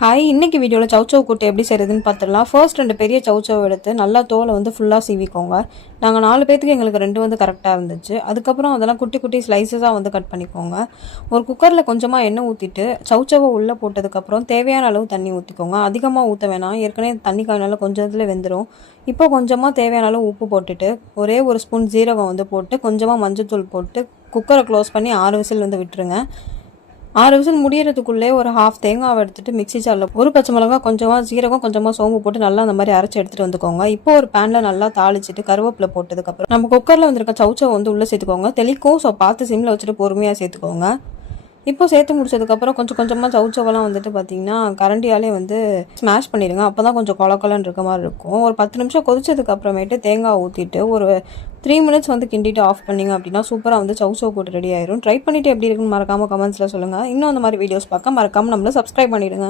Hi, இன்னைக்கு வீடியோவில் சவுச்சவ் கூட்டு எப்படி செய்யறதுன்னு பார்த்துடலாம். ஃபர்ஸ்ட் 2 பெரிய சவுச்சவ் எடுத்து நல்லா தோலை வந்து ஃபுல்லாக சீவிக்கோங்க. நாங்கள் 4 பேத்துக்கு எங்களுக்கு 2 வந்து கரெக்டாக இருந்துச்சு. அதுக்கப்புறம் அதெல்லாம் குட்டி குட்டி ஸ்லைசஸாக வந்து கட் பண்ணிக்கோங்க. ஒரு குக்கரில் கொஞ்சமாக எண்ணெய் ஊற்றிட்டு சவுச்சவை உள்ளே போட்டதுக்கப்புறம் தேவையான அளவு தண்ணி ஊற்றிக்கோங்க. அதிகமாக ஊற்ற வேணாம், ஏற்கனவே தண்ணி காய்னால கொஞ்சம் இதில் வெந்துடும். இப்போ கொஞ்சமாக தேவையான அளவு உப்பு போட்டுட்டு ஒரே ஒரு ஸ்பூன் ஜீரகம் வந்து போட்டு கொஞ்சமாக மஞ்சத்தூள் போட்டு குக்கரை க்ளோஸ் பண்ணி 6 விசில் வந்து விட்டுருங்க. 6 விசில் முடியறதுக்குள்ளே ஒரு ஹாஃப் தேங்காவை எடுத்துட்டு மிக்ஸி ஜாரில் ஒரு பச்சை மிளகா, கொஞ்சமாக ஜீரகம், கொஞ்சமாக சோம்பு போட்டு நல்லா அந்த மாதிரி அரைச்சி எடுத்துகிட்டு வந்துக்கோங்க. இப்போ ஒரு பேனில் நல்லா தாளிச்சிட்டு கருவேப்பிலை போட்டதுக்கப்புறம் நம்ம குக்கரில் வந்திருக்க சவுச்சவை வந்து உள்ளே சேர்த்துக்கோங்க. தெளிக்கும், ஸோ பார்த்து சிம்மில் வச்சுட்டு பொறுமையாக சேர்த்துக்கோங்க. இப்போ சேர்த்து முடிச்சதுக்கப்புறம் கொஞ்சம் கொஞ்சமாக சவுச்சவெல்லாம் வந்துட்டு பார்த்தீங்கன்னா கரண்டியாலே வந்து ஸ்மாஷ் பண்ணிடுங்க. அப்போ தான் கொஞ்சம் கொலன்னு இருக்க மாதிரி இருக்கும். ஒரு 10 நிமிஷம் கொதிச்சதுக்கப்புறமேட்டு தேங்காய் ஊற்றிட்டு ஒரு 3 மினிட்ஸ் வந்து கிண்டிட்டு ஆஃப் பண்ணிங்க அப்படின்னா சூப்பராக வந்து சவுச்சவ் கூட்டு ரெடி ஆயிரும். ட்ரை பண்ணிவிட்டு எப்படி இருக்குன்னு மறக்காமல் கமெண்ட்ஸில் சொல்லுங்கள். இன்னும் அந்த மாதிரி வீடியோஸ் பார்க்க மறக்காமல் நம்மளை சப்ஸ்கிரைப் பண்ணிவிடுங்க.